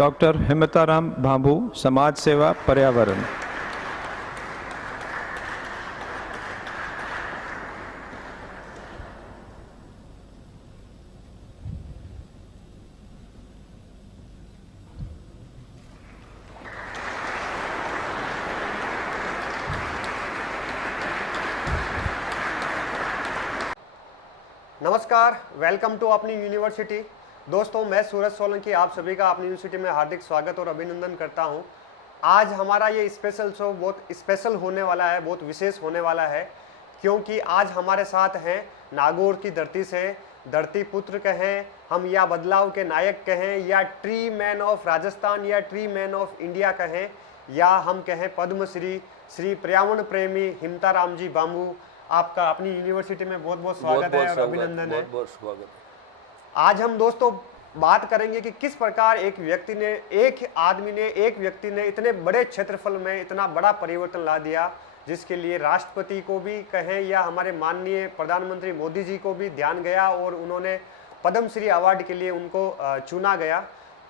Doctor Himtaram Bhambhu, समाज सेवा पर्यावरण। नमस्कार, वेलकम टू अपनी यूनिवर्सिटी। दोस्तों, मैं सूरज सोलंकी आप सभी का अपनी यूनिवर्सिटी में हार्दिक स्वागत और अभिनंदन करता हूं। आज हमारा ये स्पेशल शो बहुत स्पेशल होने वाला है, बहुत विशेष होने वाला है, क्योंकि आज हमारे साथ हैं नागौर की धरती से धरती पुत्र कहें हम, या बदलाव के नायक कहें, या ट्री मैन ऑफ राजस्थान, या ट्री मैन ऑफ इंडिया कहें, या हम कहें पद्मश्री श्री पर्यावरण प्रेमी हिमताराम जी भांभू। आपका अपनी यूनिवर्सिटी में बहुत बहुत स्वागत है और अभिनंदन है। बहुत बहुत स्वागत है। आज हम दोस्तों बात करेंगे कि किस प्रकार एक व्यक्ति ने एक व्यक्ति ने इतने बड़े क्षेत्रफल में इतना बड़ा परिवर्तन ला दिया, जिसके लिए राष्ट्रपति को भी कहें या हमारे माननीय प्रधानमंत्री मोदी जी को भी ध्यान गया और उन्होंने पद्मश्री अवार्ड के लिए उनको चुना गया।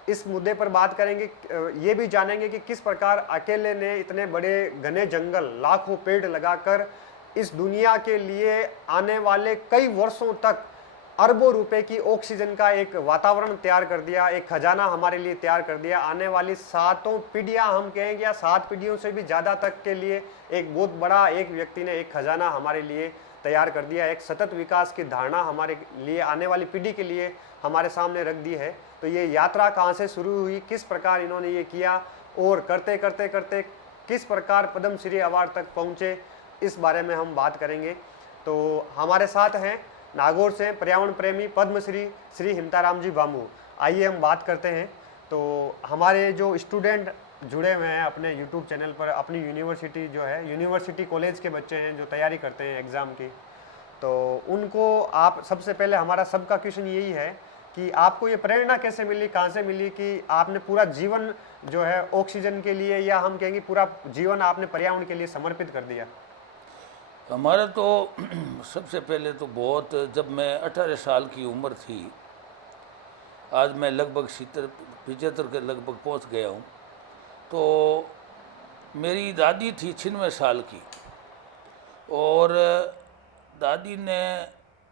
इस मुद्दे पर बात करेंगे, ये भी जानेंगे कि किस प्रकार अकेले ने इतने बड़े घने जंगल, लाखों पेड़ लगाकर इस दुनिया के लिए आने वाले कई वर्षों तक अरबों रुपए की ऑक्सीजन का एक वातावरण तैयार कर दिया, एक खजाना हमारे लिए तैयार कर दिया। आने वाली 7 पीढ़ियां हम कहेंगे या 7 पीढ़ियों से भी ज़्यादा तक के लिए एक बहुत बड़ा एक व्यक्ति ने एक खजाना हमारे लिए तैयार कर दिया, एक सतत विकास की धारणा हमारे लिए आने वाली पीढ़ी के लिए हमारे सामने रख दी है। तो ये यात्रा कहाँ से शुरू हुई, किस प्रकार इन्होंने ये किया और करते करते करते किस प्रकार पद्मश्री अवार्ड तक पहुँचे, इस बारे में हम बात करेंगे। तो हमारे साथ हैं नागौर से पर्यावरण प्रेमी पद्मश्री श्री हिमताराम जी भांभू। आइए हम बात करते हैं। तो हमारे जो स्टूडेंट जुड़े हुए हैं अपने यूट्यूब चैनल पर, अपनी यूनिवर्सिटी जो है, यूनिवर्सिटी कॉलेज के बच्चे हैं जो तैयारी करते हैं एग्ज़ाम की, तो उनको आप सबसे पहले हमारा सबका क्वेश्चन यही है कि आपको ये प्रेरणा कैसे मिली, कहाँ से मिली कि आपने पूरा जीवन जो है ऑक्सीजन के लिए, या हम कहेंगे पूरा जीवन आपने पर्यावरण के लिए समर्पित कर दिया? हमारा तो सबसे पहले तो बहुत, जब मैं 18 साल की उम्र थी, आज मैं लगभग 75 के लगभग पहुंच गया हूं, तो मेरी दादी थी 96 साल की, और दादी ने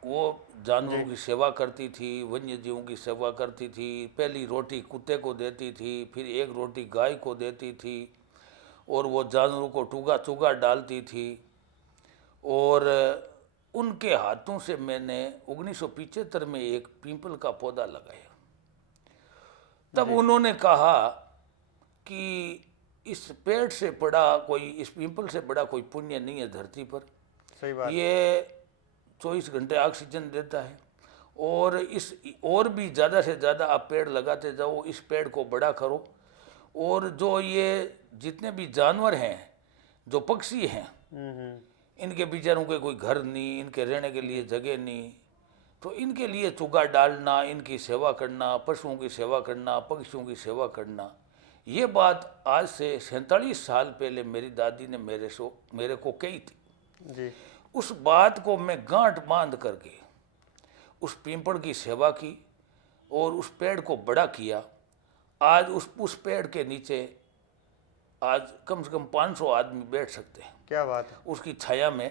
वो जानवरों की सेवा करती थी, वन्य जीवों की सेवा करती थी। पहली रोटी कुत्ते को देती थी, फिर एक रोटी गाय को देती थी, और वो जानवरों को चुगा चुगा डालती थी। और उनके हाथों से मैंने 1975 में एक पीपल का पौधा लगाया। तब उन्होंने कहा कि इस पेड़ से बड़ा कोई, इस पीपल से बड़ा कोई पुण्य नहीं है धरती पर। सही बात। ये 24 घंटे ऑक्सीजन देता है, और इस और भी ज़्यादा से ज़्यादा आप पेड़ लगाते जाओ, इस पेड़ को बड़ा करो। और जो ये जितने भी जानवर हैं, जो पक्षी हैं, इनके बेचारों के कोई घर नहीं, इनके रहने के लिए जगह नहीं, तो इनके लिए चुगा डालना, इनकी सेवा करना, पशुओं की सेवा करना, पक्षियों की सेवा करना, ये बात आज से 47 साल पहले मेरी दादी ने मेरे को कही थी जी। उस बात को मैं गांठ बांध करके उस पीपल की सेवा की और उस पेड़ को बड़ा किया। आज उस पेड़ के नीचे आज कम से कम 500 आदमी बैठ सकते हैं। क्या बात है। उसकी छाया में।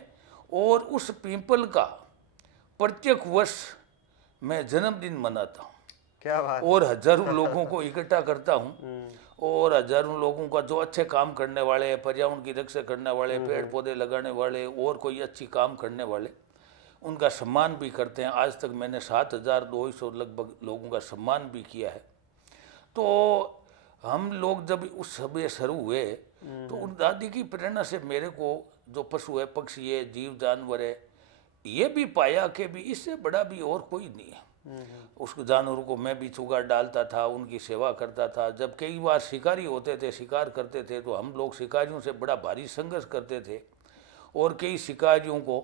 और उस पीपल का प्रत्येक वर्ष मैं जन्मदिन मनाता हूँ। क्या बात। और हजारों लोगों को इकट्ठा करता हूँ, और हजारों लोगों का जो अच्छे काम करने वाले, पर्यावरण की रक्षा करने वाले, पेड़ पौधे लगाने वाले, और कोई अच्छी काम करने वाले, उनका सम्मान भी करते हैं। आज तक मैंने 7200 लगभग लोगों का सम्मान भी किया है। तो हम लोग जब उस समय शुरू हुए, तो उन दादी की प्रेरणा से मेरे को जो पशु है, पक्षी है, जीव जानवर है, ये भी पाया कि भी इससे बड़ा भी और कोई नहीं है। उस जानवरों को मैं भी चुगा डालता था, उनकी सेवा करता था। जब कई बार शिकारी होते थे, शिकार करते थे, तो हम लोग शिकारियों से बड़ा भारी संघर्ष करते थे, और कई शिकारियों को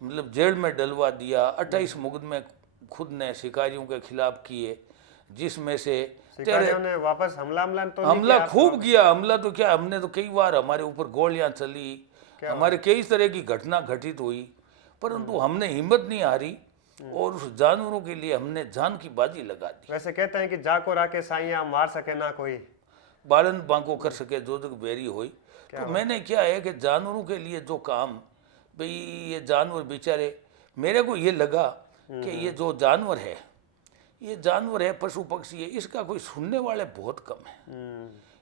मतलब जेल में डलवा दिया। 28 मुकदमे खुद ने शिकारियों के खिलाफ किए, जिसमें से शिकारियों ने वापस हमला हमला खूब किया। हमला तो क्या, हमने तो कई बार हमारे ऊपर गोलियां चली, हमारे कई तरह की घटना घटित हुई, परंतु हमने हिम्मत नहीं हारी और उस जानवरों के लिए हमने जान की बाजी लगा दी। वैसे कहते हैं कि जाको राके साइया मार सके ना कोई, बालन बांको कर सके जो तक बेरी होई। तो मैंने क्या है कि जानवरों के लिए जो काम, भाई ये जानवर बेचारे, मेरे को ये लगा कि ये जो जानवर है, ये जानवर है, पशु पक्षी है, इसका कोई सुनने वाले बहुत कम है।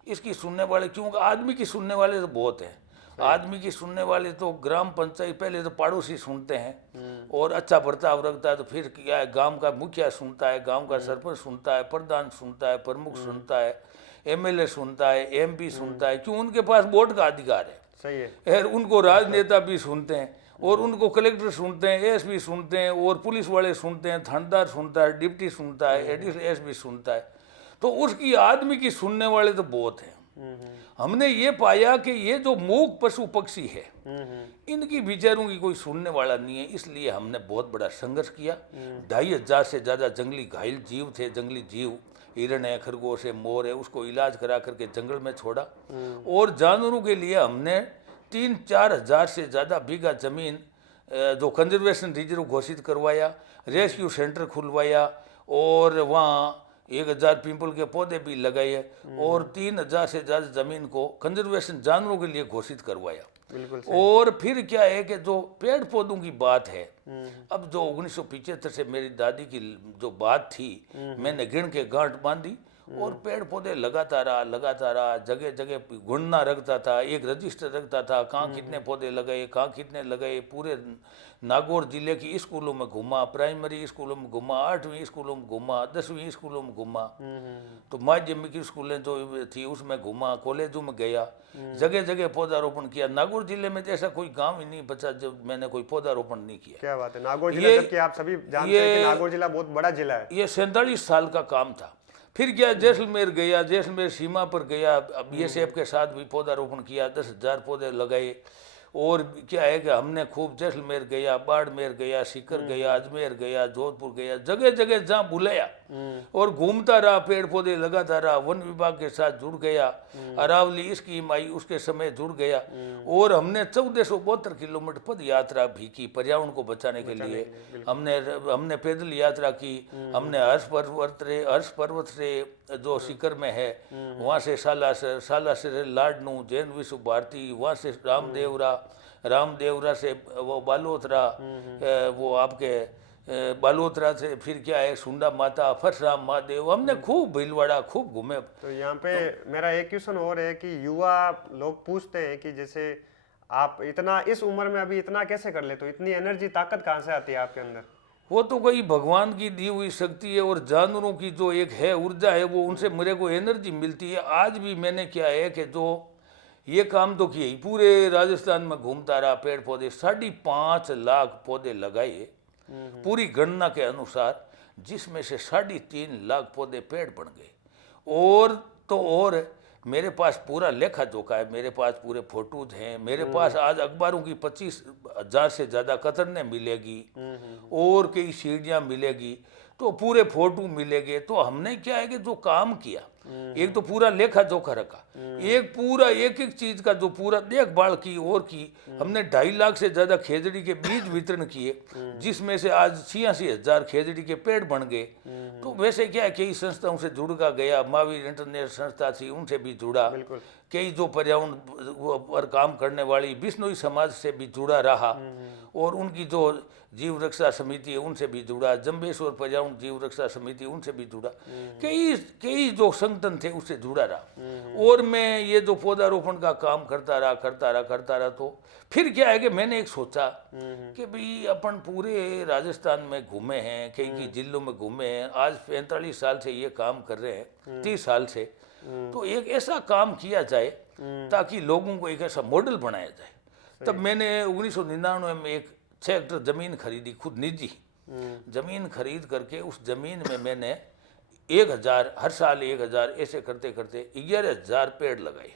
इसकी सुनने वाले, क्योंकि आदमी की सुनने वाले तो बहुत हैं। आदमी की सुनने वाले तो ग्राम पंचायत, पहले तो पड़ोसी सुनते हैं और अच्छा बर्ताव रखता है, तो फिर क्या है, गांव का मुखिया सुनता है, गांव का सरपंच सुनता है, प्रधान सुनता है, प्रमुख सुनता है, एमएलए सुनता है, एमपी सुनता है, क्यों, उनके पास वोट का अधिकार है। सही है। और उनको राजनेता भी सुनते हैं, और उनको कलेक्टर सुनते हैं, एसपी सुनते हैं, और पुलिस वाले सुनते हैं, थानेदार सुनता है, डिप्टी सुनता है, एडिशनल एसपी सुनता है। तो उसकी आदमी की सुनने वाले तो बहुत हैं। हमने ये पाया कि ये जो मूक पशु पक्षी है, इनकी विचारों की कोई सुनने वाला नहीं है। इसलिए हमने बहुत बड़ा संघर्ष किया। 2500 से ज़्यादा जंगली घायल जीव थे, जंगली जीव, हिरण है, खरगोश है, मोर है, उसको इलाज करा करके जंगल में छोड़ा। और जानवरों के लिए हमने 3-4 हज़ार से ज़्यादा बीघा जमीन जो कंजर्वेशन रिजर्व घोषित करवाया, रेस्क्यू सेंटर खुलवाया, और वहाँ 1000 पीपल के पौधे भी लगाए, और 3000 से ज़्यादा ज़मीन को कंजर्वेशन जानवरों के लिए घोषित करवाया। बिल्कुल। और फिर क्या है कि जो पेड़ पौधों की बात है, अब जो 1975 से मेरी दादी की जो बात थी, मैंने गिन के गांठ बांधी, और पेड़ पौधे लगाता रहा, जगह जगह गुणना रखता था, एक रजिस्टर रखता था, कहाँ कितने पौधे लगाए, कहाँ कितने लगाए। पूरे नागौर जिले की स्कूलों में घूमा, प्राइमरी स्कूलों में घूमा, 8वीं स्कूलों में घूमा, 10वीं स्कूलों में घूमा, तो माध्यमिक स्कूलें जो थी उसमें घूमा, कॉलेजों में गया, जगह जगह पौधारोपण किया। नागौर जिले में जैसा कोई गांव ही नहीं बचा जब मैंने कोई पौधारोपण नहीं किया। क्या बात है। नागौर जिला, जबकि आप सभी जानते हैं कि नागौर जिला बहुत बड़ा जिला है। ये 47 साल का काम था। फिर क्या, जैसलमेर गया, जैसलमेर सीमा पर गया, अब बीएसएफ के साथ भी पौधारोपण किया, 10,000 पौधे लगाए। और क्या है कि हमने खूब जैसलमेर गया, बाड़मेर गया, सीकर गया, अजमेर गया, जोधपुर गया, जगह जगह जहाँ बुलाया, और घूमता रहा, पेड़ पौधे लगाता रहा, वन विभाग के साथ जुड़ गया, अरावली स्कीम आई उसके समय जुड़ गया। और हमने 1472 किलोमीटर पद यात्रा भी की पर्यावरण को बचाने के लिए। हमने पैदल यात्रा की, हमने हर्ष पर्वत से जो सीकर में है, वहाँ से सालासर, लाडनू, जैन विश्व भारती, वहाँ से रामदेवरा से वो बालोतरा, वो आपके बालोतरा से फिर क्या है, सुंडा माता, फरसराम महादेव, हमने खूब भीलवाड़ा खूब घूमे। तो यहाँ पे मेरा एक क्वेश्चन और है कि युवा लोग पूछते हैं कि जैसे आप इतना इस उम्र में अभी इतना कैसे कर लेते हो, इतनी एनर्जी, ताकत कहाँ से आती है आपके अंदर? वो तो कोई भगवान की दी हुई शक्ति है, और जानवरों की जो एक है ऊर्जा है, वो उनसे मेरे को एनर्जी मिलती है। आज भी मैंने क्या है कि जो ये काम तो किया ही, पूरे राजस्थान में घूमता रहा, पेड़ पौधे 5.5 लाख पौधे लगाए पूरी गणना के अनुसार, जिसमें से 3.5 लाख पौधे पेड़ बन गए। और मेरे पास पूरा लेखा जोखा है, मेरे पास पूरे फोटोज हैं, मेरे पास आज अखबारों की 25,000 से ज़्यादा कतरने मिलेगी, और कई सीढ़ियाँ मिलेगी, तो पूरे फोटो मिलेंगे। तो हमने क्या है कि जो काम किया, एक तो पूरा लेखा जोखा रखा, एक एक चीज का जो पूरा देखभाल की, और की हमने 2.5 लाख से ज्यादा खेजड़ी के बीज वितरण किए, जिसमें से आज 86,000 खेजड़ी के पेड़ बन गए। तो वैसे क्या है, कई संस्थाओं से जुड़ का गया, महावीर इंटरनेशनल संस्था थी उनसे भी जुड़ा, कई जो पर्यावरण पर काम करने वाली बिश्नोई समाज से भी जुड़ा रहा, और उनकी जो जीव रक्षा समिति है उनसे भी जुड़ा, जम्बेश्वर पर्यावरण जीव रक्षा समिति उनसे भी जुड़ा, कई जो संगठन थे उससे जुड़ा रहा। और मैं ये जो पौधारोपण का काम करता रहा। तो फिर क्या है कि मैंने एक सोचा कि भाई अपन पूरे राजस्थान में घूमे हैं, कई जिलों में घूमे हैं, आज 45 साल से ये काम कर रहे हैं, 30 साल से, तो एक ऐसा काम किया जाए ताकि लोगों को एक ऐसा मॉडल बनाया जाए। तब मैंने 1999 में एक 6 हेक्टर जमीन खरीदी, खुद निजी जमीन खरीद करके उस जमीन में मैंने 1,000 हर साल 1,000 ऐसे करते करते 11,000 पेड़ लगाए,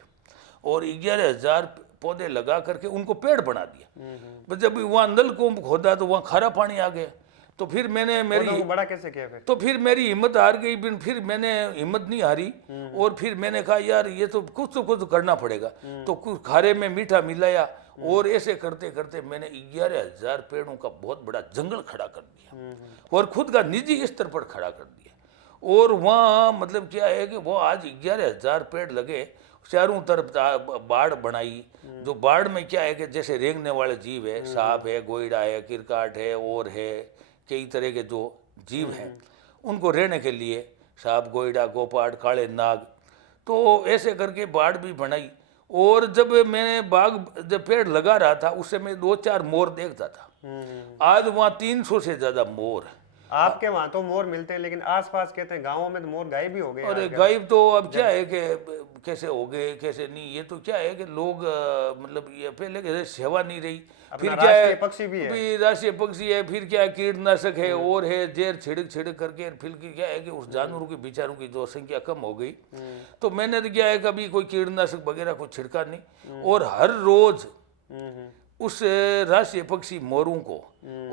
और 11,000 पौधे लगा करके उनको पेड़ बना दिया। जब वहाँ नल को खोदा तो वहाँ खारा पानी आ गया, तो फिर मैंने पौधों मेरी को बड़ा कैसे किया फिर? तो फिर मेरी हिम्मत हार गई, फिर मैंने हिम्मत नहीं हारी और फिर मैंने कहा यार ये तो कुछ करना पड़ेगा। तो कुछ खारे में मीठा मिलाया और ऐसे करते करते मैंने 11,000 पेड़ों का बहुत बड़ा जंगल खड़ा कर दिया और खुद का निजी स्तर पर खड़ा कर दिया। और वहाँ मतलब क्या है कि वो आज 11,000 पेड़ लगे, चारों तरफ बाड़ बनाई। जो बाढ़ में क्या है कि जैसे रेंगने वाले जीव है, सांप है, गोइडा है, किरकाट है और है कई तरह के जो जीव हैं उनको रहने के लिए सांप, गोइडा, गोपाड़, काले नाग, तो ऐसे करके बाड़ भी बनाई। और जब मैंने जब पेड़ लगा रहा था उससे मैं 2-4 मोर देखता था। आज वहाँ 300 से ज़्यादा मोर है। आपके वहां तो मोर मिलते हैं, लेकिन आसपास कहते हैं गांवों में तो मोर गायब ही हो गए। अरे गायब तो अब क्या है कि कैसे हो गए कैसे नहीं, ये तो क्या है कि लोग मतलब ये पहले के सेवा नहीं रही। फिर क्या है, पक्षी भी है, फिर राष्ट्रीय पक्षी है, फिर क्या है कीटनाशक है और है जहर छिड़क करके फिर क्या है कि उस जानवरों की बेचारों की जो संख्या कम हो गई। तो मैंने तो क्या है कभी कोई कीटनाशक वगैरह कुछ छिड़का नहीं और हर रोज उस राष्ट्रीय पक्षी मोरों को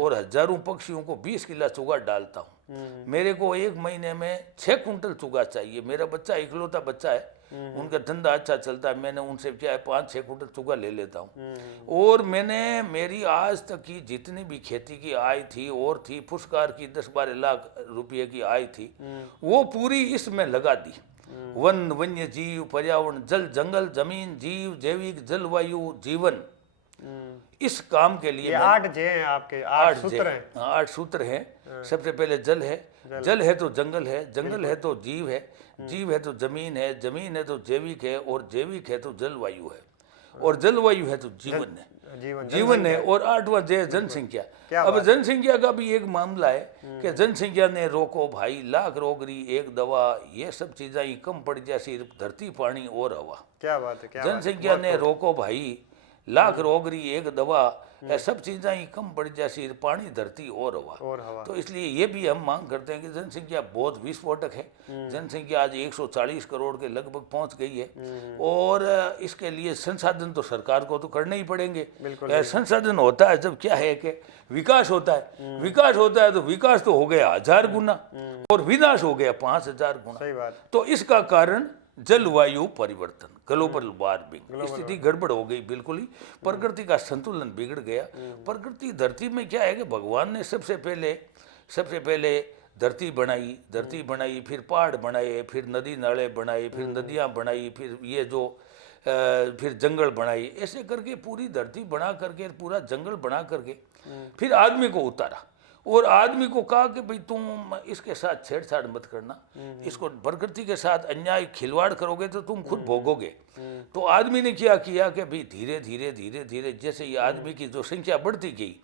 और हजारों पक्षियों को 20 किलो चुगा डालता हूँ। मेरे को एक महीने में 6 कुंटल चुगा चाहिए। मेरा बच्चा इकलौता बच्चा है, उनका धंधा अच्छा चलता है, मैंने उनसे क्या है 5-6 कुंटल चुगा ले लेता हूँ। और मैंने मेरी आज तक की जितनी भी खेती की आय थी और थी पुरस्कार की 10-12 लाख रुपये की आय थी वो पूरी इसमें लगा दी। वन, वन्य जीव, पर्यावरण, जल, जंगल, जमीन, जीव, जैविक, जलवायु, जीवन, इस काम के लिए 8 जे हैं आपके, 8 सूत्र हैं। 8 सूत्र हैं। सबसे पहले जल है, जल है तो जंगल है, जंगल है तो जीव है, जीव है तो जमीन है, जमीन है तो जैविक है और जैविक है तो जलवायु है और जलवायु है तो जीवन है, जीवन है। और 8वां जय जनसंख्या। अब जनसंख्या का भी एक मामला है कि जनसंख्या ने रोको भाई, लाख रोगरी एक दवा, ये सब चीजें कम पड़ जाए, सिर्फ धरती, पानी और हवा। क्या बात है, क्या जनसंख्या ने रोको भाई, लाख रोगरी एक दवा, ये सब चीजें कम पड़ जाए, सिर्फ पानी, धरती और हवा। तो इसलिए ये भी हम मांग करते हैं कि जनसंख्या बहुत विस्फोटक है। जनसंख्या आज 140 करोड़ के लगभग पहुंच गई है और इसके लिए संसाधन तो सरकार को तो करने ही पड़ेंगे। संसाधन होता है जब क्या है कि विकास होता है, विकास होता है तो विकास तो हो गया 1000 गुना और विनाश हो गया 5000 गुना। सही बात। तो इसका कारण जलवायु परिवर्तन, ग्लोबल वार्मिंग, स्थिति गड़बड़ हो गई बिल्कुल ही, प्रकृति का संतुलन बिगड़ गया। प्रकृति धरती में क्या है कि भगवान ने सबसे पहले धरती बनाई, फिर पहाड़ बनाए, फिर नदी नाले बनाए, फिर नदियाँ बनाई, फिर ये जो फिर जंगल बनाई, ऐसे करके पूरी धरती बना करके, पूरा जंगल बना करके फिर आदमी को उतारा और आदमी को कहा कि भाई तुम इसके साथ छेड़छाड़ मत करना, इसको प्रकृति के साथ अन्याय खिलवाड़ करोगे तो तुम खुद भोगोगे। तो आदमी ने क्या किया कि भाई धीरे धीरे जैसे ये आदमी की जो संख्या बढ़ती गई,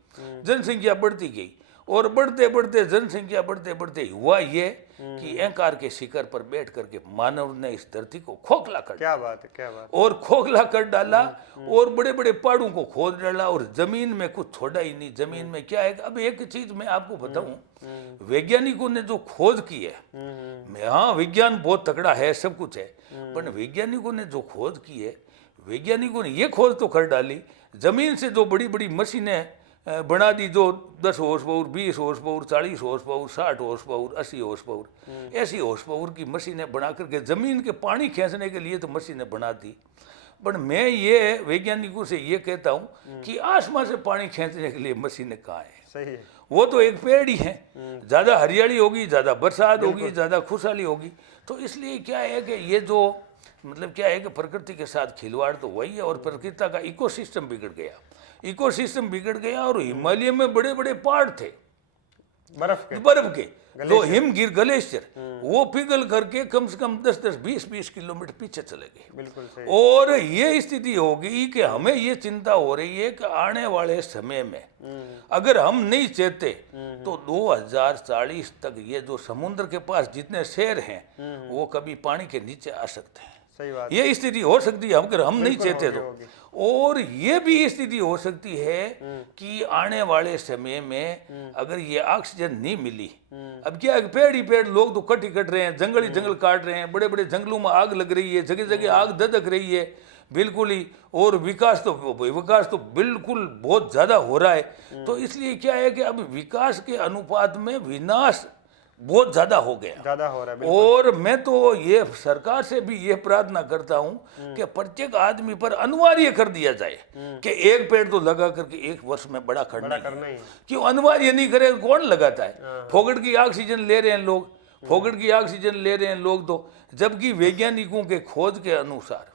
जनसंख्या बढ़ती गई और बढ़ते जनसंख्या बढ़ते हुआ ये कि अहंकार के शिखर पर बैठ करके मानव ने इस धरती को खोखला कर, क्या बात है, क्या बात, और खोखला कर डाला और बड़े बड़े पहाड़ों को खोद डाला और जमीन में कुछ छोड़ा ही नहीं। जमीन में क्या है, अब एक चीज मैं आपको बताऊं, वैज्ञानिकों ने जो खोज की है, हाँ विज्ञान बहुत तगड़ा है, सब कुछ है, पर वैज्ञानिकों ने जो खोज की है, वैज्ञानिकों ने ये खोज तो कर डाली, जमीन से जो बड़ी बड़ी मशीनें बना दी, जो 10 horse power, 20 horse power, 40 horse power, 60 horse power, 80 horse power, ऐसी हॉर्स पावर की मशीनें बना करके जमीन के पानी खींचने के लिए तो मशीनें बना दी। पर मैं ये वैज्ञानिकों से ये कहता हूँ कि आसमान से पानी खींचने के लिए मशीनें कहाँ हैं? सही है, वो तो एक पेड़ ही है, ज़्यादा हरियाली होगी, ज़्यादा बरसात होगी, ज़्यादा खुशहाली होगी। तो इसलिए क्या है कि ये जो मतलब क्या है कि प्रकृति के साथ खिलवाड़ तो वही है और प्रकृति का इकोसिस्टम बिगड़ गया और हिमालय में बड़े बड़े पहाड़ थे बर्फ के जो हिम गिर ग्लेशियर, वो पिघल करके कम से कम 10-10, 20-20 किलोमीटर पीछे चले गए। बिल्कुल सही। और ये स्थिति हो गई कि हमें ये चिंता हो रही है कि आने वाले समय में अगर हम नहीं चेते तो 2040 तक ये जो समुद्र के पास जितने शहर हैं वो कभी पानी के नीचे आ सकते हैं। सही बात। ये स्थिति हो सकती है अगर हम नहीं बिल्कुल चाहते होगी, तो। होगी। और ये भी स्थिति हो सकती है कि आने वाले समय में अगर ये ऑक्सीजन नहीं मिली, अब क्या है, पेड़ ही पेड़, लोग तो कट ही कट रहे हैं, जंगल ही जंगल काट रहे हैं, बड़े बड़े जंगलों में आग लग रही है, जगह जगह आग धधक रही है बिल्कुल ही। और विकास तो बिल्कुल बहुत ज़्यादा हो रहा है। तो इसलिए क्या है कि अब विकास के अनुपात में विनाश बहुत ज़्यादा हो गया, ज्यादा हो रहा है। और मैं तो ये सरकार से भी ये प्रार्थना करता हूँ कि प्रत्येक आदमी पर अनिवार्य कर दिया जाए कि एक पेड़ तो लगा करके एक वर्ष में बड़ा करना ही है। क्यों अनिवार्य नहीं करे, कौन लगाता है? फोकट की ऑक्सीजन ले रहे हैं लोग, फोकट की ऑक्सीजन ले रहे हैं लोग तो, जबकि वैज्ञानिकों के खोज के अनुसार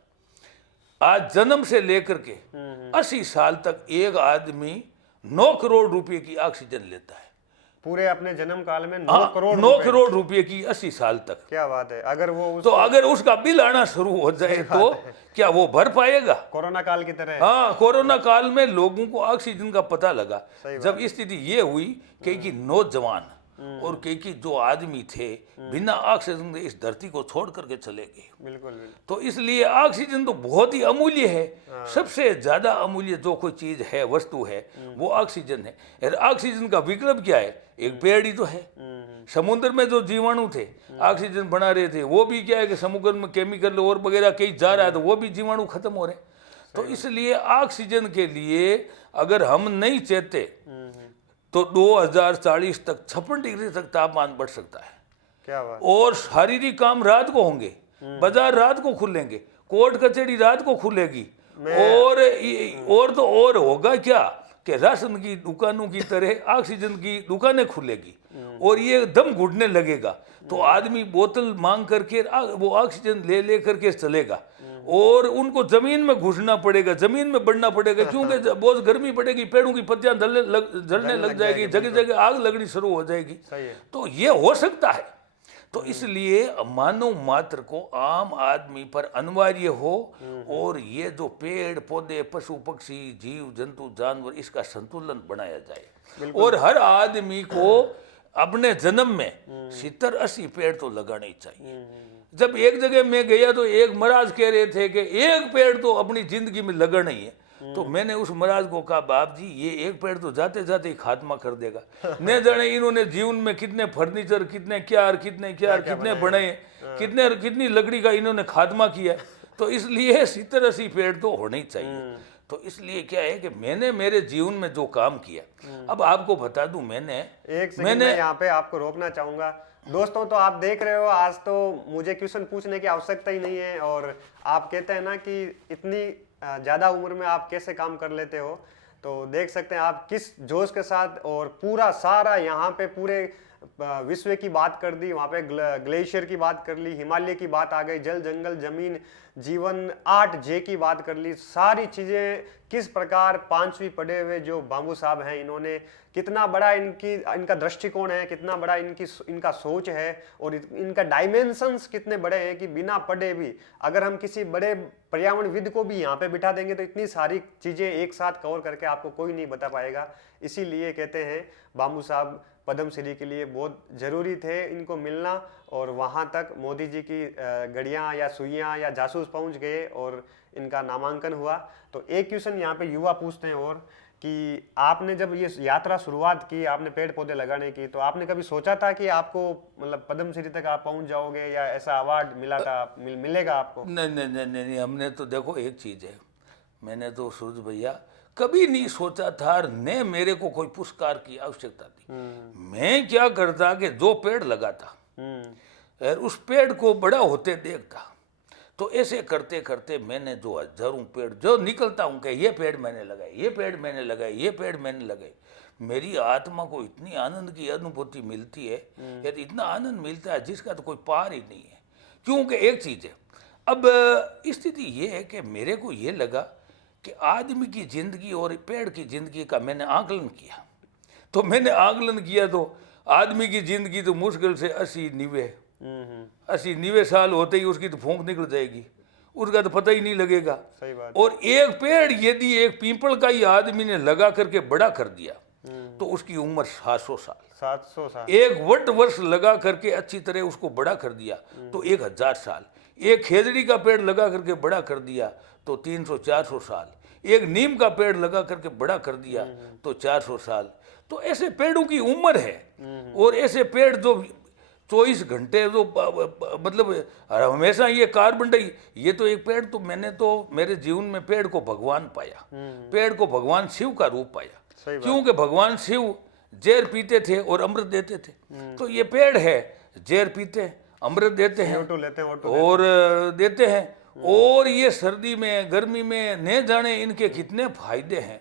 आज जन्म से लेकर के 80 साल तक एक आदमी 9 करोड़ रुपए की ऑक्सीजन लेता है। पूरे अपने जन्म काल में 9 हाँ, करोड़ 9 करोड़ रुपए की 80 साल तक। क्या बात है। अगर वो तो अगर उसका बिल आना शुरू हो जाए तो क्या वो भर पाएगा? कोरोना काल की तरह। हाँ, कोरोना काल में लोगों को ऑक्सीजन का पता लगा जब स्थिति ये हुई कि नौजवान और कई जो आदमी थे बिना ऑक्सीजन के इस धरती को छोड़ करके चले गए। बिल्कुल बिल्कुल। तो इसलिए ऑक्सीजन तो बहुत ही अमूल्य है। सबसे ज्यादा अमूल्य जो कोई चीज है, वस्तु है, वो ऑक्सीजन है। और ऑक्सीजन का विकल्प क्या है? एक पेड़ ही तो है। समुद्र में जो जीवाणु थे ऑक्सीजन बना रहे थे, वो भी क्या है कि समुद्र में केमिकल और वगैरह कहीं जा रहा है तो वो भी जीवाणु खत्म हो रहे हैं। तो इसलिए ऑक्सीजन के लिए अगर हम नहीं चाहते तो 2040 तक 56 डिग्री तक तापमान बढ़ सकता है। क्या बात। और शारीरिक काम रात को होंगे, बाजार रात को खुलेंगे, कोर्ट कचहरी रात को खुलेगी, और तो और होगा क्या कि राशन की दुकानों की तरह ऑक्सीजन की दुकानें खुलेगी और ये दम घुटने लगेगा तो आदमी बोतल मांग करके वो ऑक्सीजन ले करके चलेगा और उनको जमीन में घुसना पड़ेगा, जमीन में बढ़ना पड़ेगा, क्योंकि बहुत गर्मी पड़ेगी, पेड़ों की पत्तियां जलने लग जाएगी, जगह जगह आग लगनी शुरू हो जाएगी। तो ये हो सकता है। तो इसलिए मानव मात्र को, आम आदमी पर अनिवार्य हो और ये जो पेड़ पौधे, पशु पक्षी, जीव जंतु, जानवर, इसका संतुलन बनाया जाए। और हर आदमी को अपने जन्म में 70-80 पेड़ तो लगाने ही चाहिए। जब एक जगह मैं गया तो एक महाराज कह रहे थे कि एक पेड़ तो अपनी जिंदगी में लगाना ही है। तो मैंने उस महाराज को कहा, बाप जी ये एक पेड़ तो जाते जाते ही खात्मा कर देगा। न जाने इन्होंने जीवन में कितने फर्नीचर, कितने कितने बनाए, कितनी लकड़ी का इन्होंने खात्मा किया। तो इसलिए 70-80 पेड़ तो होने ही चाहिए। तो इसलिए क्या है कि मैंने मेरे जीवन में जो काम किया, अब आपको बता दूं, मैंने यहाँ पे आपको रोकना चाहूंगा। दोस्तों, तो आप देख रहे हो, आज तो मुझे क्वेश्चन पूछने की आवश्यकता ही नहीं है। और आप कहते हैं ना कि इतनी ज़्यादा उम्र में आप कैसे काम कर लेते हो, तो देख सकते हैं आप किस जोश के साथ। और पूरा सारा यहाँ पे पूरे विश्व की बात कर दी, वहाँ पे ग्लेशियर की बात कर ली, हिमालय की बात आ गई, जल जंगल जमीन जीवन 8J की बात कर ली। सारी चीज़ें किस प्रकार 5वीं पढ़े हुए जो बाबू साहब हैं, इन्होंने कितना बड़ा इनका दृष्टिकोण है, कितना बड़ा इनका सोच है और इनका डायमेंशंस कितने बड़े हैं कि बिना पढ़े भी अगर हम किसी बड़े पर्यावरणविद को भी यहाँ पे बिठा देंगे तो इतनी सारी चीज़ें एक साथ कवर करके आपको कोई नहीं बता पाएगा। इसीलिए कहते हैं बाबू साहब पद्मश्री के लिए बहुत ज़रूरी थे इनको मिलना। और वहाँ तक मोदी जी की गड़ियाँ या सुइयाँ या जासूस पहुँच गए और इनका नामांकन हुआ। तो एक क्वेश्चन यहाँ पे युवा पूछते हैं और कि आपने जब ये यात्रा शुरुआत की, आपने पेड़ पौधे लगाने की, तो आपने कभी सोचा था कि आपको मतलब पद्मश्री तक आप पहुँच जाओगे या ऐसा अवार्ड मिला था, मिलेगा आपको? नहीं, हमने तो देखो एक चीज़ है, मैंने तो सूरज भैया कभी नहीं सोचा था, न मेरे को कोई पुरस्कार की आवश्यकता थी। मैं क्या करता कि जो पेड़ लगाता और उस पेड़ को बड़ा होते देखता, तो ऐसे करते करते मैंने जो हजारों पेड़ जो निकलता हूँ कि ये पेड़ मैंने लगाए, ये पेड़ मैंने लगाए, ये पेड़ मैंने लगाए, मेरी आत्मा को इतनी आनंद की अनुभूति मिलती है, यार इतना आनंद मिलता है जिसका तो कोई पार ही नहीं है। क्योंकि एक चीज़ है, अब स्थिति ये है कि मेरे को ये लगा कि आदमी की ज़िंदगी और पेड़ की ज़िंदगी का मैंने आकलन किया। तो मैंने आकलन किया तो आदमी की ज़िंदगी तो मुश्किल से 80-90 साल होते ही उसकी तो फूंक निकल जाएगी, उसका तो पता ही नहीं लगेगा। सही बात। और एक पेड़ यदि एक पीपल का ही आदमी ने लगा करके बड़ा कर दिया तो उसकी उम्र 700 साल। एक वट वर्ष लगा करके अच्छी तरह उसको बड़ा कर दिया तो 1000 साल। एक खेजड़ी का पेड़ लगा करके बड़ा कर दिया तो 300-400 साल, एक नीम का पेड़ लगा करके बड़ा कर दिया तो 400 साल। तो ऐसे पेड़ों की उम्र है। और ऐसे पेड़ जो 24 घंटे जो मतलब हमेशा ये कार्बन डाई, ये तो एक पेड़, तो मैंने तो मेरे जीवन में पेड़ को भगवान पाया, पेड़ को भगवान शिव का रूप पाया, क्योंकि भगवान शिव जहर पीते थे और अमृत देते थे। तो ये पेड़ है, जहर पीते अमृत देते हैं और देते हैं। और ये सर्दी में गर्मी में न जाने इनके कितने फायदे हैं।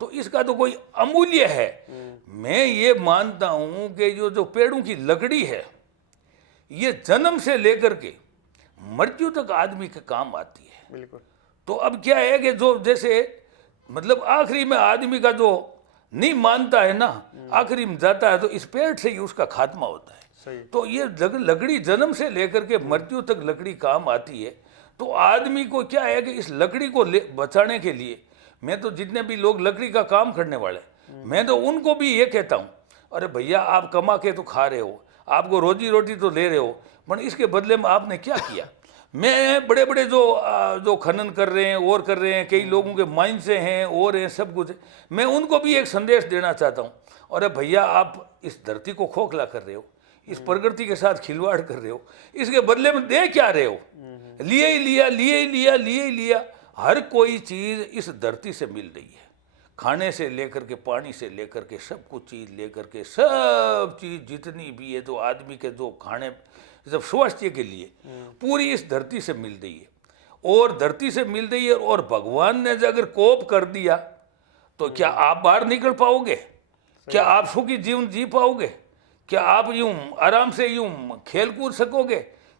तो इसका तो कोई अमूल्य है। मैं ये मानता हूं कि जो पेड़ों की लकड़ी है ये जन्म से लेकर के मृत्यु तक आदमी के काम आती है। बिल्कुल। तो अब क्या है कि जो जैसे मतलब आखिरी में आदमी का जो नहीं मानता है ना, आखिरी में जाता है, तो इस पेड़ से ही उसका खात्मा होता है। सही। तो ये लकड़ी जन्म से लेकर के मृत्यु तक लकड़ी काम आती है। तो आदमी को क्या है कि इस लकड़ी को बचाने के लिए, मैं तो जितने भी लोग लकड़ी का काम करने वाले, मैं तो उनको भी ये कहता हूँ, अरे भैया आप कमा के तो खा रहे हो, आपको रोजी रोटी तो ले रहे हो, पर इसके बदले में आपने क्या किया। मैं बड़े बड़े जो खनन कर रहे हैं और कर रहे हैं, कई लोगों के माइंड से हैं और हैं, सब कुछ है, मैं उनको भी एक संदेश देना चाहता हूँ, अरे भैया आप इस धरती को खोखला कर रहे हो, इस प्रकृति के साथ खिलवाड़ कर रहे हो, इसके बदले में दे क्या रहे हो। लिए ही लिया, लिए ही लिया, लिए ही लिया। हर कोई चीज़ इस धरती से मिल रही है, खाने से लेकर के पानी से लेकर के सब कुछ चीज़ लेकर के सब चीज़ जितनी भी है जो आदमी के जो खाने जब स्वास्थ्य के लिए पूरी इस धरती से मिल रही है। और धरती से मिल रही है और भगवान ने अगर कोप कर दिया तो क्या आप बाहर निकल पाओगे? क्या आप सुखी जीवन जी पाओगे? क्या आप यूं आराम से यूं खेल कूद सकोगे?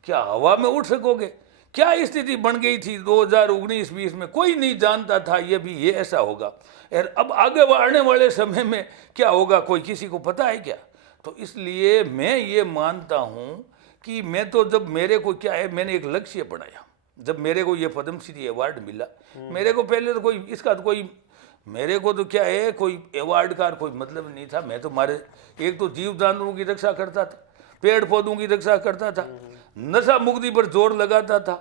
क्या हवा में उड़ सकोगे? क्या स्थिति बन गई थी 2019-20 में, कोई नहीं जानता था ये ऐसा होगा। और अब आगे आने वाले समय में क्या होगा कोई किसी को पता है क्या? तो इसलिए मैं ये मानता हूँ कि मैं तो जब मेरे को क्या है, मैंने एक लक्ष्य बनाया, जब मेरे को ये पद्मश्री अवार्ड मिला, मेरे को पहले तो कोई इसका तो कोई मेरे को तो क्या है कोई अवार्ड का कोई मतलब नहीं था। मैं तो मारे एक तो जीव जानवरों की रक्षा करता था, पेड़ पौधों की रक्षा करता था, नशा मुक्ति पर जोर लगाता था,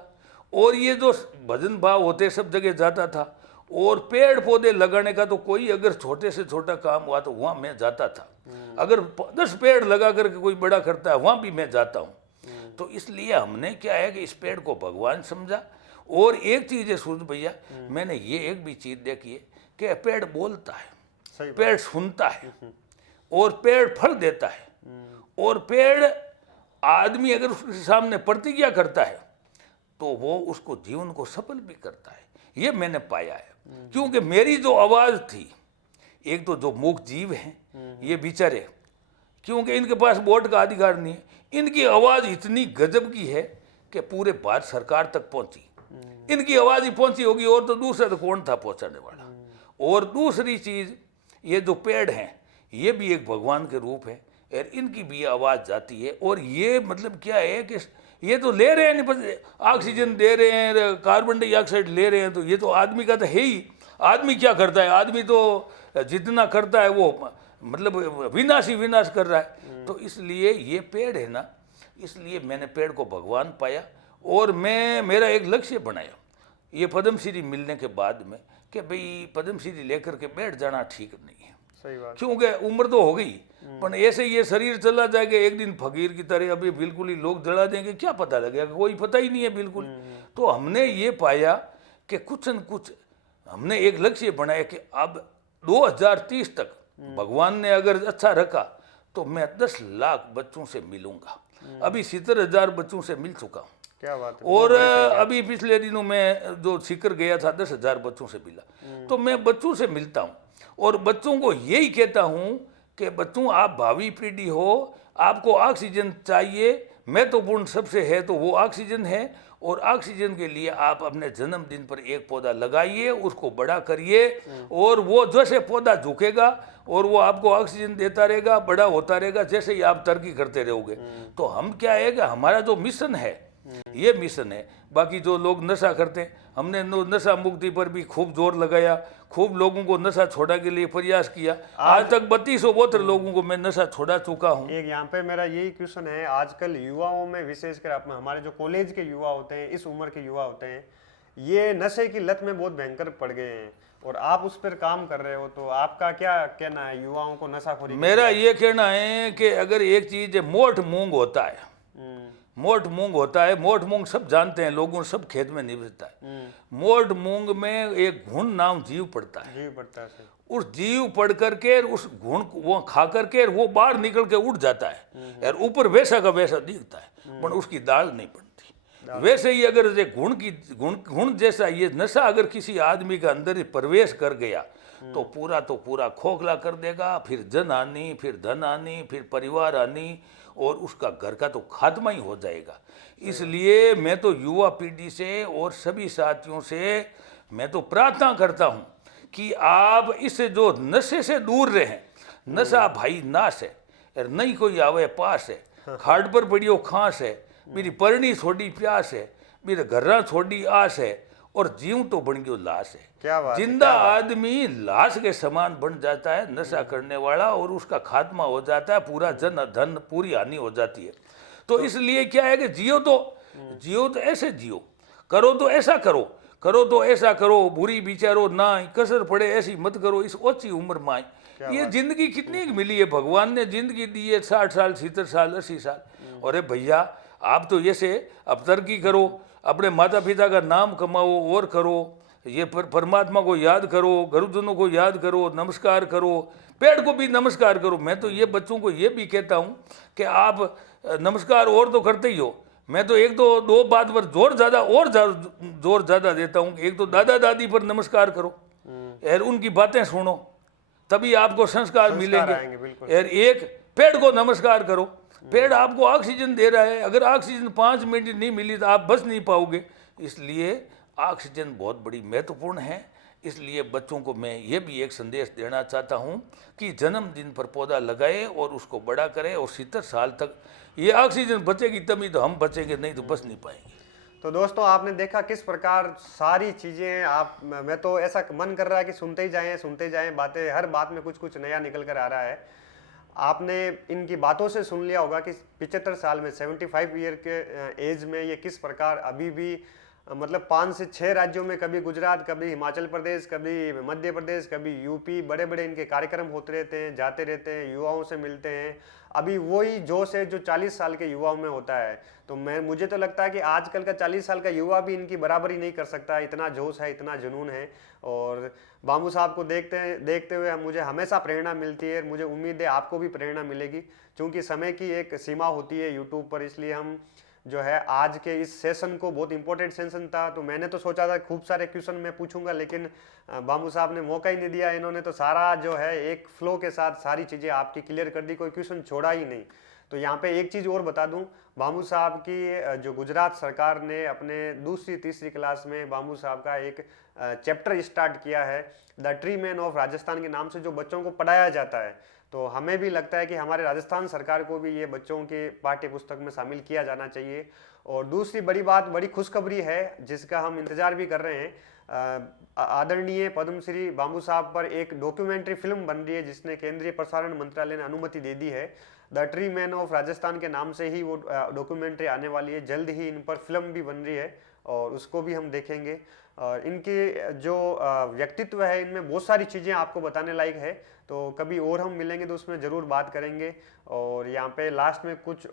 और ये जो भजन भाव होते सब जगह जाता था। और पेड़ पौधे लगाने का तो कोई अगर छोटे से छोटा काम हुआ तो वहाँ मैं जाता था, अगर 10 पेड़ लगा करके कोई बड़ा करता है वहाँ भी मैं जाता हूँ। तो इसलिए हमने क्या है कि इस पेड़ को भगवान समझा। और एक चीज़ है सूरज भैया, मैंने ये एक भी चीज़ देखी है कि पेड़ बोलता है, पेड़ सुनता है, और पेड़ फल देता है, और पेड़ आदमी अगर उसके सामने प्रतिज्ञा करता है तो वो उसको जीवन को सफल भी करता है। ये मैंने पाया है, क्योंकि मेरी जो आवाज़ थी, एक तो जो मूक जीव हैं ये बेचारे, क्योंकि इनके पास वोट का अधिकार नहीं है, इनकी आवाज़ इतनी गजब की है कि पूरे भारत सरकार तक पहुंची। इनकी आवाज़ ही पहुंची होगी, और तो दूसरा तो कौन था पहुंचाने वाला। और दूसरी चीज़, ये जो पेड़ हैं ये भी एक भगवान के रूप है, और इनकी भी आवाज़ जाती है। और ये मतलब क्या है कि ये तो ले रहे हैं, नहीं बस ऑक्सीजन दे रहे हैं, कार्बन डाइऑक्साइड ले रहे हैं, तो ये तो आदमी का तो है ही। आदमी क्या करता है? आदमी तो जितना करता है वो मतलब विनाश ही विनाश कर रहा है। तो इसलिए ये पेड़ है ना, इसलिए मैंने पेड़ को भगवान पाया, और मैं मेरा एक लक्ष्य बनाया ये पद्मश्री मिलने के बाद में कि भाई पद्मश्री लेकर के बैठ जाना ठीक नहीं है। सही बात। क्योंकि उम्र तो हो गई, पर ऐसे ये शरीर चला जाएगा एक दिन फकीर की तरह, अभी बिल्कुल ही लोग जला देंगे, क्या पता लगेगा, कोई पता ही नहीं है बिल्कुल। तो हमने ये पाया कि कुछ न कुछ हमने एक लक्ष्य बनाया कि अब 2030 तक भगवान ने अगर अच्छा रखा तो मैं 10 लाख बच्चों से मिलूंगा। अभी 70,000 बच्चों से मिल चुका हूँ। क्या बात है। और अभी पिछले दिनों में जो सीकर गया था 10,000 बच्चों से मिला। तो मैं बच्चों से मिलता हूँ और बच्चों को यही कहता हूँ कि बच्चों आप भावी पीढ़ी हो, आपको ऑक्सीजन चाहिए, महत्वपूर्ण सबसे है तो वो ऑक्सीजन है। और ऑक्सीजन के लिए आप अपने जन्मदिन पर एक पौधा लगाइए, उसको बड़ा करिए, और वो जैसे पौधा झुकेगा और वो आपको ऑक्सीजन देता रहेगा, बड़ा होता रहेगा, जैसे ही आप तरक्की करते रहोगे। तो हम क्या है कि हमारा जो मिशन है ये मिशन है। बाकी जो लोग नशा करते हैं, हमने नशा मुक्ति पर भी खूब जोर लगाया, खूब लोगों को नशा छोड़ा के लिए प्रयास किया। आज तक 3272 लोगों को मैं नशा छोड़ा चुका हूँ। एक यहाँ पे मेरा यही क्वेश्चन है, आजकल युवाओं में विशेषकर हमारे जो कॉलेज के युवा होते हैं, इस उम्र के युवा होते हैं, ये नशे की लत में बहुत भयंकर पड़ गए हैं और आप उस पर काम कर रहे हो, तो आपका क्या कहना है युवाओं को नशाखोरी? मेरा ये कहना है कि अगर एक चीज मोठ मूंग होता है, मोठ मूंग होता है, मोठ मूंग सब जानते हैं, लोगों सब खेत में नहीं बचता है। मोठ मूंग में एक घुन नाम जीव पड़ता है, जीव पड़ता है सर। उस जीव पड़ करके उस घुन वो खा करके वो बाहर निकल के उड़ जाता है यार, ऊपर वैसा का वैसा दिखता है, पर उसकी दाल नहीं बनती। वैसे ही अगर ये गुण जैसा ये नशा अगर किसी आदमी के अंदर ही प्रवेश कर गया तो पूरा खोखला कर देगा, फिर जन हानि, फिर धन हानि, फिर परिवार हानि, और उसका घर का तो खात्मा ही हो जाएगा। इसलिए मैं तो युवा पीढ़ी से और सभी साथियों से मैं तो प्रार्थना करता हूँ कि आप इस जो नशे से दूर रहें। नशा भाई नाश है यार, नहीं कोई आवे पास है, खाट पर पड़ियो खांस है, मेरी परणी छोड़ी प्यास है, मेरे घर्रा छोड़ी आस है, और जीव तो बन गयो लाश है। क्या बात है, जिंदा क्या बात। आदमी लाश के समान बन जाता है नशा करने वाला, और उसका खात्मा हो जाता है, पूरा जन धन पूरी हानि हो जाती है। तो इसलिए क्या है कि जियो तो ऐसे जियो, करो तो ऐसा करो, करो तो ऐसा करो, बुरी विचारो ना, कसर पड़े ऐसी मत करो इस ओछी उम्र में। ये जिंदगी कितनी मिली है, भगवान ने जिंदगी दी है 60 साल 70 साल 80 साल। अरे भैया आप तो ऐसे अब तरक्की करो, अपने माता पिता का नाम कमाओ और करो, ये परमात्मा को याद करो, गुरुजनों को याद करो, नमस्कार करो, पेड़ को भी नमस्कार करो। मैं तो ये बच्चों को ये भी कहता हूँ कि आप नमस्कार और तो करते ही हो, मैं तो एक तो दो बात पर जोर ज़्यादा देता हूँ। एक तो दादा दादी पर नमस्कार करो यार, उनकी बातें सुनो, तभी आपको संस्कार मिलेंगे। यार एक पेड़ को नमस्कार करो, पेड़ आपको ऑक्सीजन दे रहा है, अगर ऑक्सीजन 5 मिनट नहीं मिली तो आप बच नहीं पाओगे। इसलिए ऑक्सीजन बहुत बड़ी महत्वपूर्ण है। इसलिए बच्चों को मैं ये भी एक संदेश देना चाहता हूँ कि जन्मदिन पर पौधा लगाए और उसको बड़ा करें, और 70 साल तक ये ऑक्सीजन बचेगी तभी तो हम बचेंगे, नहीं तो बच नहीं पाएंगे। तो दोस्तों आपने देखा किस प्रकार सारी चीज़ें मैं तो ऐसा मन कर रहा है कि सुनते ही जाएं बातें, हर बात में कुछ नया निकल कर आ रहा है। आपने इनकी बातों से सुन लिया होगा कि 75 साल में 75 ईयर के एज में ये किस प्रकार अभी भी मतलब 5 से 6 राज्यों में, कभी गुजरात, कभी हिमाचल प्रदेश, कभी मध्य प्रदेश, कभी यूपी, बड़े बड़े इनके कार्यक्रम होते रहते हैं, जाते रहते हैं, युवाओं से मिलते हैं। अभी वही जोश है जो 40 साल के युवाओं में होता है। तो मुझे तो लगता है कि आजकल का 40 साल का युवा भी इनकी बराबरी नहीं कर सकता, इतना जोश है, इतना जुनून है। और बाबू साहब को देखते हुए मुझे हमेशा प्रेरणा मिलती है। मुझे उम्मीद है आपको भी प्रेरणा मिलेगी, क्योंकि समय की एक सीमा होती है यूट्यूब पर। इसलिए हम जो है आज के इस सेशन को, बहुत इंपॉर्टेंट सेशन था, तो मैंने तो सोचा था खूब सारे क्वेश्चन मैं पूछूंगा, लेकिन बाबू साहब ने मौका ही नहीं दिया। इन्होंने तो सारा जो है एक फ्लो के साथ सारी चीज़ें आपकी क्लियर कर दी, कोई क्वेश्चन छोड़ा ही नहीं। तो यहाँ पे एक चीज़ और बता दूं, बाबू साहब की जो गुजरात सरकार ने अपने दूसरी तीसरी क्लास में बाबू साहब का एक चैप्टर स्टार्ट किया है, the tree man of Rajasthan के नाम से, जो बच्चों को पढ़ाया जाता है। तो हमें भी लगता है कि हमारे राजस्थान सरकार को भी ये बच्चों के पाठ्य पुस्तक में शामिल किया जाना चाहिए। और दूसरी बड़ी बात, बड़ी खुशखबरी है जिसका हम इंतजार भी कर रहे हैं, आदरणीय पद्मश्री बाबू साहब पर एक डॉक्यूमेंट्री फिल्म बन रही है, जिसने केंद्रीय प्रसारण मंत्रालय ने अनुमति दे दी है। The tree man of Rajasthan के नाम से ही वो डॉक्यूमेंट्री आने वाली है, जल्द ही इन पर फिल्म भी बन रही है और उसको भी हम देखेंगे। और इनके जो व्यक्तित्व है, इनमें बहुत सारी चीज़ें आपको बताने लायक है, तो कभी और हम मिलेंगे तो उसमें ज़रूर बात करेंगे। और यहाँ पे लास्ट में कुछ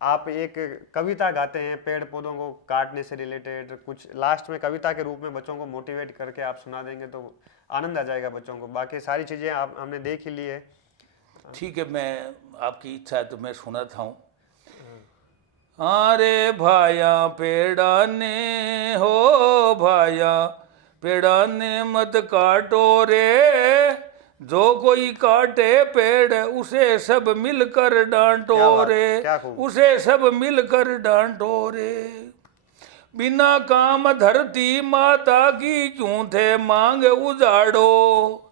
आप एक कविता गाते हैं पेड़ पौधों को काटने से रिलेटेड, कुछ लास्ट में कविता के रूप में बच्चों को मोटिवेट करके आप सुना देंगे तो आनंद आ जाएगा बच्चों को। बाकी सारी चीज़ें हमने देख ही ली है। ठीक है, मैं आपकी इच्छा है तो मैं सुनाता हूँ। अरे भाया पेड़ा ने हो, भाया पेड़ा ने मत काटो रे, जो कोई काटे पेड़ उसे सब मिलकर डांटो रे, उसे सब मिलकर डांटो रे। बिना काम धरती माता की क्यों थे मांग उजाड़ो,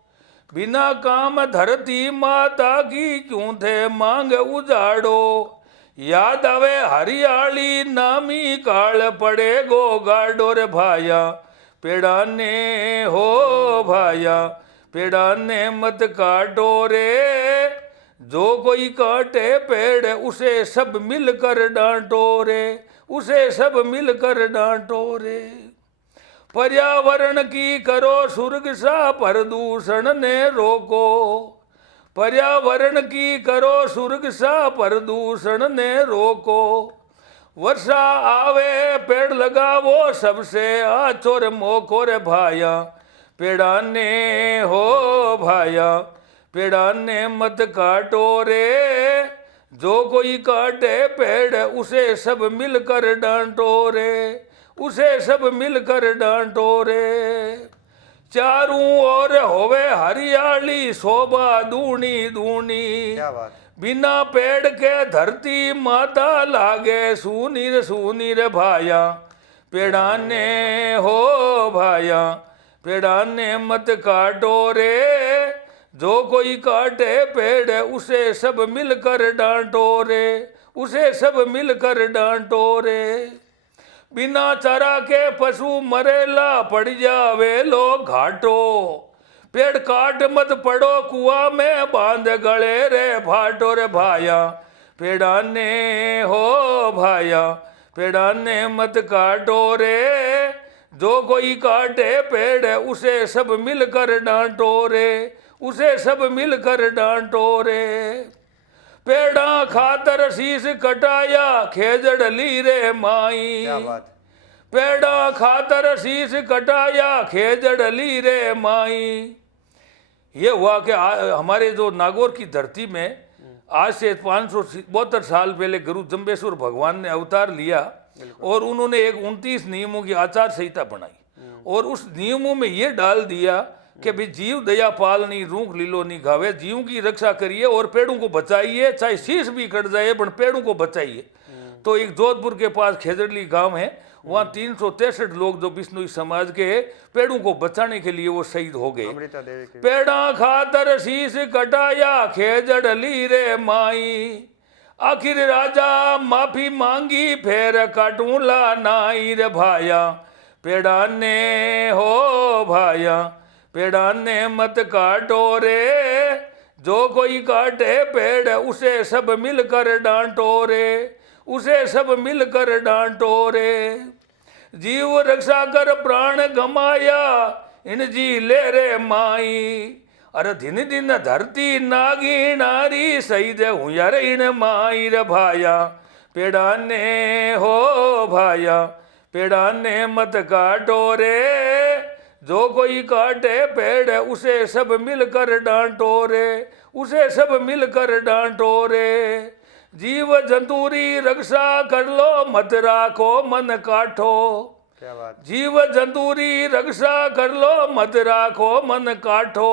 बिना काम धरती माता की क्यों थे मांग उजाड़ो। याद आवे हरियाली नामी काल पड़े गो गाडो रे भाया पेड़ा ने हो भाया पेड़ा ने मत काटो रे जो कोई काटे पेड़ उसे सब मिलकर डांटो रे उसे सब मिलकर डांटो रे पर्यावरण की करो सुरक्षा प्रदूषण ने रोको पर्यावरण की करो सुरक्षा प्रदूषण ने रोको वर्षा आवे पेड़ लगावो सबसे आचो रे मोको रे भाया पेड़ा ने हो भाया पेड़ा ने मत काटो रे जो कोई काटे पेड़ उसे सब मिलकर डांटो रे उसे सब मिलकर डांटो रे चारों ओर होवे हरियाली शोभा दूनी दूनी क्या बात। बिना पेड़ के धरती माता लागे सुनीर सुनीर भाया पेड़ा ने हो भाया पेड़ा ने मत काटो रे जो कोई काटे पेड़ उसे सब मिलकर डांटो रे उसे सब मिलकर डांटो रे बिना चारा के पशु मरेला पड़ जावे लो घाटो पेड़ काट मत पड़ो कुआ में बांध गले रे भाटो रे भाया पेड़ा ने हो भाया पेड़ा ने मत काटो रे जो कोई काटे पेड़ उसे सब मिलकर डांटो रे उसे सब मिलकर डांटो रे पेड़ा खातर शीश कटाया खेजड़ ली रे माई क्या बात। पेड़ा खातर शीश कटाया खेजड़ ली रे माई ये हुआ कि हमारे जो नागौर की धरती में आज से 572 साल पहले गुरु जम्बेश्वर भगवान ने अवतार लिया और उन्होंने एक 29 नियमों की आचार संहिता बनाई और उस नियमों में ये डाल दिया कि भाई जीव दया पालनी रूख लीलो नहीं खावे जीव की रक्षा करिए और पेड़ों को बचाइए चाहे शीश भी कट जाए पर पेड़ों को बचाइए। तो एक जोधपुर के पास खेजड़ली गांव है वहाँ 363 लोग जो बिश्नोई समाज के पेड़ों को बचाने के लिए वो शहीद हो गए। अमृता देवी की पेड़ा खातर शीश कटाया खेजड़ ली रे माई आखिर राजा माफी मांगी फेर काटूला नाई रे भाया पेड़ा ने हो भाया पेड़ा ने मत काटो रे जो कोई काटे पेड़ उसे सब मिलकर डांटो रे उसे सब मिलकर डांटो रे जीव रक्षा कर प्राण गमाया इन जी ले रे माई अरे दिन दिन धरती नागी नारी शहीद हूँ यार इन माई रे भाया पेड़ा ने हो भाया पेड़ा ने मत काटो रे जो कोई काटे पेड़ उसे सब मिलकर डांटो रे उसे सब मिलकर डांटो रे जीव जंतुरी रक्षा कर लो मत राखो मन काठो क्या बात। जीव जंतुरी रक्षा कर लो मत राखो मन काठो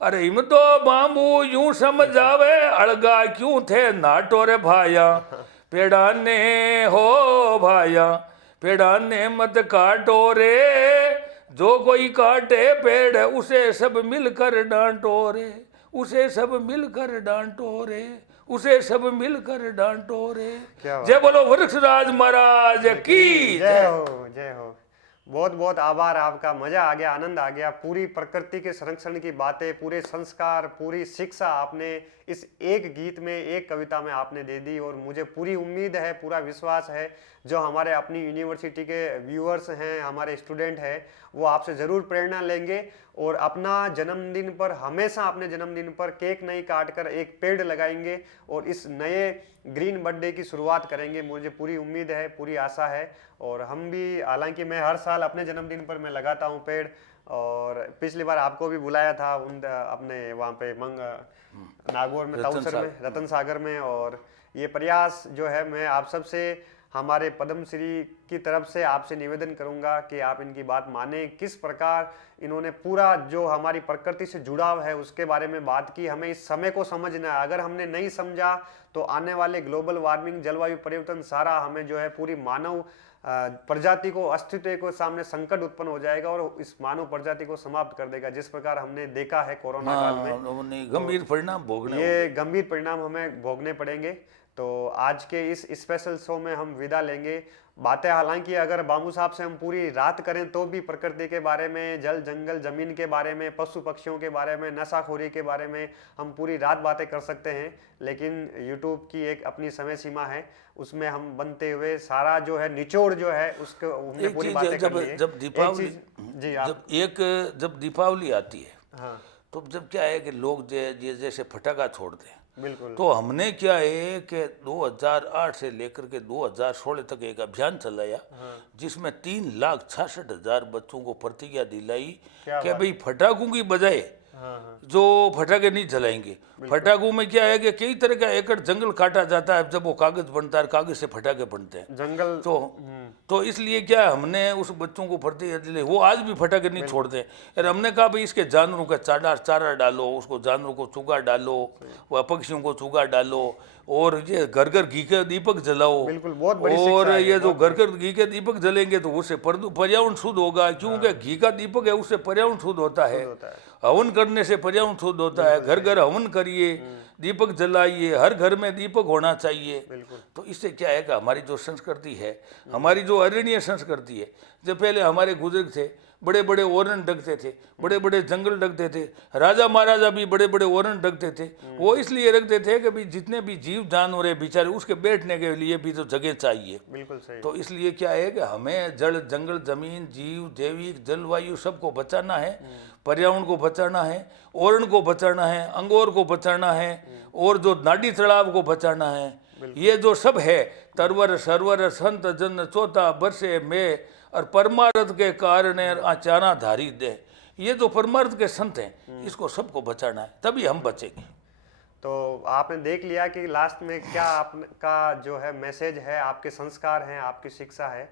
अरे हिम तो बाबू यूं समझावे अड़गा क्यों थे नाटो रे भाया पेड़ा ने हो भाया पेड़ा ने मत काटो रे जो कोई काटे पेड़ उसे सब मिलकर डांटो रे उसे सब मिलकर डांटो रे उसे सब मिलकर डांटो रे। क्या बात। जय बोलो वृक्षराज महाराज की जय हो जय हो। बहुत बहुत आभार आपका। मजा आ गया, आनंद आ गया। पूरी प्रकृति के संरक्षण की बातें, पूरे संस्कार, पूरी शिक्षा आपने इस एक गीत में, एक कविता में आपने दे दी और मुझे पूरी उम्मीद है, पूरा विश्वास है जो हमारे अपनी यूनिवर्सिटी के व्यूअर्स हैं, हमारे स्टूडेंट हैं, वो आपसे ज़रूर प्रेरणा लेंगे और अपना जन्मदिन पर, हमेशा अपने जन्मदिन पर केक नहीं काट कर एक पेड़ लगाएंगे और इस नए ग्रीन बर्थडे की शुरुआत करेंगे। मुझे पूरी उम्मीद है, पूरी आशा है। और हम भी, हालांकि मैं हर साल अपने जन्मदिन पर मैं लगाता हूँ पेड़, और पिछली बार आपको भी बुलाया था अपने वहाँ पे नागौर में, ताउसर में, रतन सागर में। और ये प्रयास जो है, मैं आप सबसे, हमारे पद्मश्री की तरफ से आपसे निवेदन करूंगा कि आप इनकी बात माने। किस प्रकार इन्होंने पूरा जो हमारी प्रकृति से जुड़ाव है उसके बारे में बात की। हमें इस समय को समझना है, अगर हमने नहीं समझा तो आने वाले ग्लोबल वार्मिंग, जलवायु परिवर्तन, सारा हमें जो है पूरी मानव प्रजाति को, अस्तित्व को सामने संकट उत्पन्न हो जाएगा और इस मानव प्रजाति को समाप्त कर देगा। जिस प्रकार हमने देखा है कोरोना काल में, गंभीर परिणाम भोगने, ये गंभीर परिणाम हमें भोगने पड़ेंगे। तो आज के इस स्पेशल शो में हम विदा लेंगे। बातें हालांकि अगर बाबू साहब से हम पूरी रात करें तो भी प्रकृति के बारे में, जल जंगल जमीन के बारे में, पशु पक्षियों के बारे में, नशाखोरी के बारे में हम पूरी रात बातें कर सकते हैं, लेकिन यूट्यूब की एक अपनी समय सीमा है, उसमें हम बनते हुए सारा जो है निचोड़ जो है उसको हमने एक पूरी चीज बातें कर ली है। जब दीपावली, जी आप जब दीपावली आती है हाँ तो जब क्या है कि लोग जैसे फटाका छोड़ते हैं, बिल्कुल तो हमने क्या है कि 2008 से लेकर के 2016 तक एक अभियान चलाया जिसमें 3,66,000 बच्चों को प्रतिज्ञा दिलाई क्या कि भाई फटाकों की बजाय हाँ हाँ जो फटाके नहीं जलाएंगे। फटाकों में क्या है कि कई तरह का एकड़ जंगल काटा जाता है, जब वो कागज बनता है, कागज से फटाके बनते हैं। जंगल तो इसलिए क्या हमने उस बच्चों को प्रतिज्ञा दिलाई, वो आज भी फटाके नहीं छोड़ते हैं। और हमने कहा भाई इसके जानवरों का चारा डालो, उसको जानवरों को चूगा डालो, वह पक्षियों को चूगा डालो, और ये घर घर घी के दीपक जलाओ। बिल्कुल, बहुत बड़ी और शिक्षा है ये जो घर घर घी के दीपक जलेंगे तो उससे पर्यावरण शुद्ध होगा, क्योंकि घी का दीपक है उससे पर्यावरण शुद्ध होता है। हवन करने से पर्यावरण शुद्ध होता है। घर घर हवन करिए, दीपक जलाइए, हर घर में दीपक होना चाहिए। तो इससे क्या है कि हमारी जो संस्कृति है, हमारी जो अरण्य संस्कृति है, जो पहले हमारे बुजुर्ग थे बड़े बड़े ओरन डगते थे, बड़े बड़े जंगल डगते थे, राजा महाराजा भी बड़े बड़े ओरन डगते थे। वो इसलिए रखते थे कि भाई जितने भी जीव जानवर है बेचारे उसके बैठने के लिए भी तो जगह चाहिए। बिल्कुल सही। तो इसलिए क्या है कि हमें जल जंगल जमीन जीव जैविक जलवायु सबको बचाना है, पर्यावरण को बचाना है, ओरण को बचाना है, अंगोर को बचाना है, और जो नाडी तालाब को बचाना है। ये जो सब है तरवर सरवर संत जन चौथा बरसे में और परमार्थ के कारण आचाना धारी दे, ये जो परमार्थ के संत हैं इसको सबको बचाना है, तभी हम बचेंगे। तो आपने देख लिया कि लास्ट में क्या आपका जो है मैसेज है, आपके संस्कार हैं, आपकी शिक्षा है।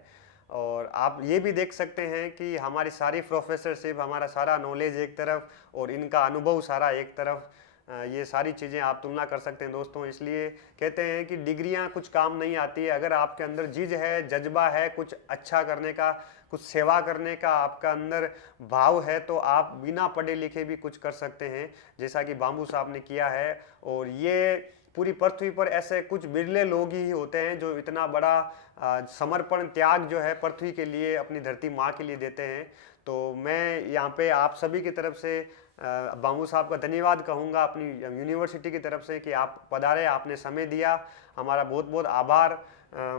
और आप ये भी देख सकते हैं कि हमारी सारी प्रोफेसरशिप, हमारा सारा नॉलेज एक तरफ और इनका अनुभव सारा एक तरफ, ये सारी चीज़ें आप तुलना कर सकते हैं दोस्तों। इसलिए कहते हैं कि डिग्रियां कुछ काम नहीं आती है, अगर आपके अंदर जिद है, जज्बा है कुछ अच्छा करने का, कुछ सेवा करने का आपका अंदर भाव है, तो आप बिना पढ़े लिखे भी कुछ कर सकते हैं, जैसा कि बाबू साहब ने किया है। और ये पूरी पृथ्वी पर ऐसे कुछ बिरले लोग ही होते हैं जो इतना बड़ा समर्पण त्याग जो है पृथ्वी के लिए, अपनी धरती माँ के लिए देते हैं। तो मैं यहाँ पे आप सभी की तरफ से बाबू साहब का धन्यवाद कहूँगा, अपनी यूनिवर्सिटी की तरफ से, कि आप पधारे, आपने समय दिया, हमारा बहुत बहुत आभार।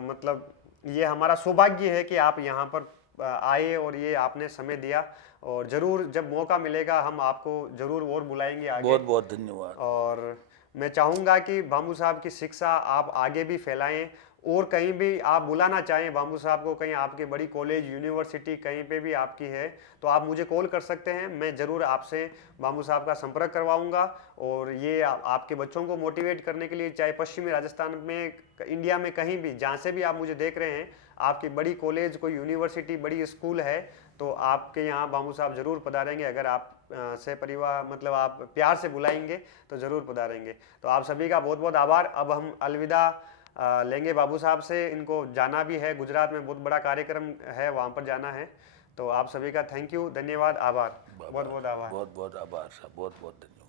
मतलब ये हमारा सौभाग्य है कि आप यहाँ पर आए और ये आपने समय दिया, और ज़रूर जब मौका मिलेगा हम आपको ज़रूर और बुलाएंगे आगे। बहुत बहुत धन्यवाद। और मैं चाहूँगा कि बाबू साहब की शिक्षा आप आगे भी फैलाएं, और कहीं भी आप बुलाना चाहें बाबू साहब को, कहीं आपकी बड़ी कॉलेज यूनिवर्सिटी कहीं पे भी आपकी है तो आप मुझे कॉल कर सकते हैं, मैं ज़रूर आपसे बाबू साहब का संपर्क करवाऊंगा। और ये आपके बच्चों को मोटिवेट करने के लिए, चाहे पश्चिमी राजस्थान में, इंडिया में कहीं भी, जहाँ से भी आप मुझे देख रहे हैं, आपकी बड़ी कॉलेज, कोई यूनिवर्सिटी, बड़ी स्कूल है, तो आपके यहाँ बाबू साहब ज़रूर पधारेंगे। अगर आप से परिवार मतलब आप प्यार से बुलाएंगे तो ज़रूर पधारेंगे। तो आप सभी का बहुत बहुत आभार। अब हम अलविदा लेंगे बाबू साहब से, इनको जाना भी है, गुजरात में बहुत बड़ा कार्यक्रम है, वहाँ पर जाना है। तो आप सभी का थैंक यू, धन्यवाद, आभार, बहुत बहुत आभार। बहुत बहुत आभार साहब, बहुत बहुत धन्यवाद।